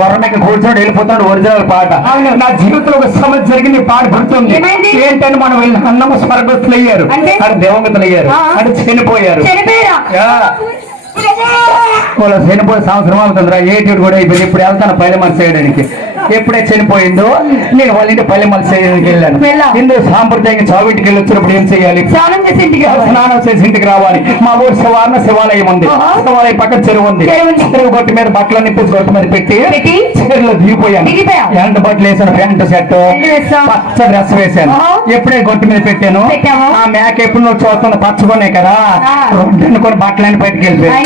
గొర్రెకి కూర్చోడు వెళ్ళిపోతాడు ఒరిజినల్ పాట. నా జీవితంలో ఒక సమస్య జరిగింది, పాట గుర్తుంది. ఏంటని మనం వెళ్ళిన అన్నము స్వర్గస్తులు అయ్యారు, అది దేవగతులు అయ్యారు, అది చనిపోయారు. చనిపోయే సంవత్సరం అవుతుందిరా, ఏటీడు కూడా అయిపోయింది. ఇప్పుడు వెళ్తాను పల్లెమల్లి చేయడానికి. ఎప్పుడే చనిపోయిందో నేను వాళ్ళ ఇంటి పల్లెమల్లి చేయడానికి వెళ్ళాను. ఇందులో సాంప్రదాయంగా చావింటికి వెళ్ళి వచ్చినప్పుడు ఏం చేయాలి? స్నానం చేసి ఇంటికి రావాలి. మా ఊరు శివాలయం ఉంది, శివాలయం పక్కన చెరువు ఉంది. చెరువు గొట్టు మీద బట్టలు నిప్పేసి గొట్టు మీద పెట్టి చెరువులో దిగిపోయాను. ఎంట బట్టలు వేసాను, ప్యాంటు షర్ట్, పచ్చ డ్రెస్ వేసాను. ఎప్పుడే గొట్టు మీద పెట్టాను, ఆ మేక ఎప్పుడు నువ్వు చూస్తున్నా పచ్చగొనే కదా, కొన్ని బట్టలని బయటకు వెళ్ళిపోయాను.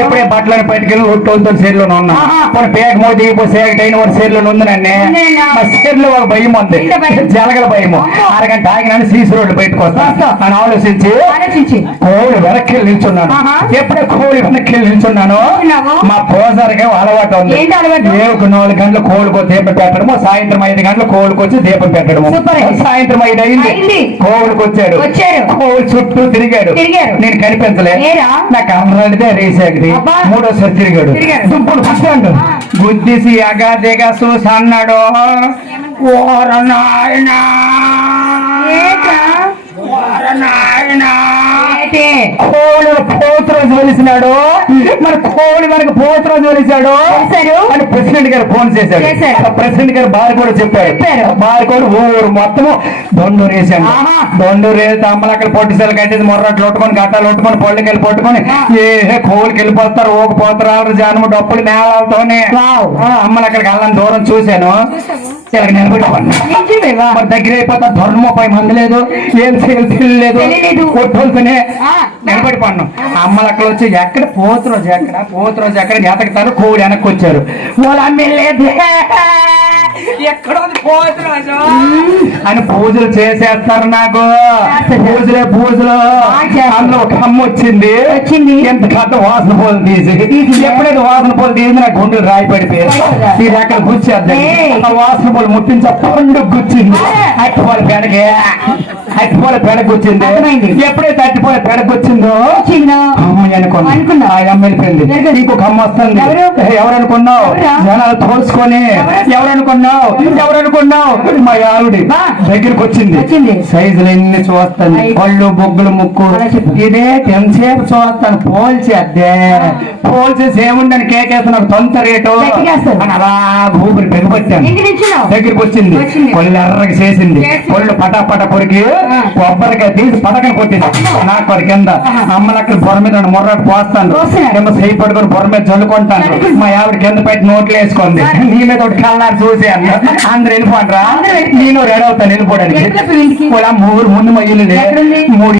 ఎప్పుడే బట్టలని బయటకు వెళ్ళి రొట్టెలతో సేర్లోనే ఉన్నా. కొన్ని పేక మోది దిగిపో సేగటైన వాడు సేర్లోనే ఉంది. నన్నే మా సేర్లో ఒక భయం ఉంది, జలగల భయము. అరగంట ఆగినాను సీసీ రోడ్డు బయటకు వస్తా అని ఆలోచించి కోడి వెనక్కి నిల్చున్నాను. ఎప్పుడే కోడి వెనక్కి నిల్చున్నాను, మా పోసారికి అలవాటు ఉంది. 4 గంటలు కోడికో దీపం పెట్టడము, సాయంత్రం 5 గంటలు కోడికొచ్చి దీపం పెట్టడము. సాయంత్రం 5 అయింది, కోడికొచ్చాడు, కోడి చుట్టూ తిరిగాడు. నేను కనిపించలే, నాకు అమ్మలాడితే రేసాగిది. మూడోసారి తిరిగాడు, దుంపుడు పట్టాడు, గుద్దేసి అగాదిగా చూసి అన్నాడు, ఓరనాయనా కోళ్ళు పోతురోజు వెలిసినాడు. మన కోడి మనకు పోతురోజు వెలిసాడు అని ప్రెసిడెంట్ గారు ఫోన్ చేశాడు. ప్రెసిడెంట్ గారు భార్య కూడా చెప్పారు. భార్య కూడా ఊరు మొత్తము దొండూరు వేసాడు. దొండూరు వేస్తే అమ్మలు అక్కడ పొట్టిసలు కట్టేసి మొర్రట్లు కొట్టుకొని గట్టాలు కొట్టుకొని పళ్ళకెళ్ళి పట్టుకొని ఏ కోళ్ళకి వెళ్ళిపోతారు, ఊకపోతారు, జానము డప్పులు నేలతోనే. అమ్మలు అక్కడికి వెళ్ళని దూరం చూశాను. నిలబడి దగ్గర అయిపోతా, దొరమోపై మంది లేదు, ఏం తెలియలేదు, కొట్టుకునే నిలబడి పడినాం. అమ్మలు అక్కడ వచ్చి ఎక్కడ పోతురోజు ఎక్కడ ఎతకతారు, కోడి వెనక్కి వచ్చారు. వాళ్ళు అమ్మలేదు ఎక్కడ పోతురోజు అని పూజలు చేసేస్తారు. నాకు పూజలు అందులో ఒక అమ్మ వచ్చింది. ఎంత కథ వాసన పూలు తీసి, ఎప్పుడైతే వాసన పూలు తీసి నాకు గుండెలు రాయి పడిపోయారు. ఇది అక్కడ గుచ్చేద్దాం, ఆ వాసన పూలు ముట్టించి పండుగ గుచ్చింది. అట్టిపోల పెడకు వచ్చింది. ఎప్పుడైతే అట్టిపోల పెడకు వచ్చిందో అమ్మాయి అనుకున్నా, ఆ అమ్మ వెళ్ళిపోయింది. ఇంకొక అమ్మ వస్తుంది. ఎవరనుకున్నావు? జనాలు తోడుచుకొని ఎవరనుకున్నావు? మా ఆవిడ దగ్గరికి వచ్చింది. సైజులు ఎన్ని చూస్తాను, పళ్ళు బొగ్గులు ముక్కు, ఇదే ఎంతసేపు చూస్తాను. పోల్చేసి ఏముండని కేకేస్తాను, నాకు తొంత రేటు అని అలా ఊపిరి పెరిగిపట్టాను. దగ్గరికి వచ్చింది, పళ్ళు ఎర్రగా చేసింది, పళ్ళు పటాపట కొరికి కొబ్బరికాయ తీసి పటకని కొట్టింది. నాకు వారి కింద అమ్మలు అక్కడ బొర మీద మొర్రట్టు పోస్తాను, ఏమో చేయి పట్టుకొని బొర మీద చల్లుకుంటాను. మా ఆవిడ కింద పెట్టి నోట్లు వేసుకోండి. నీ మీద ఒకటి కల్లారు చూసి అందరు వెళ్ళిపోండ్రా, నేను రెడీ అవుతాను వెళ్ళిపోవడానికి. ముందు మా ఇల్లు 3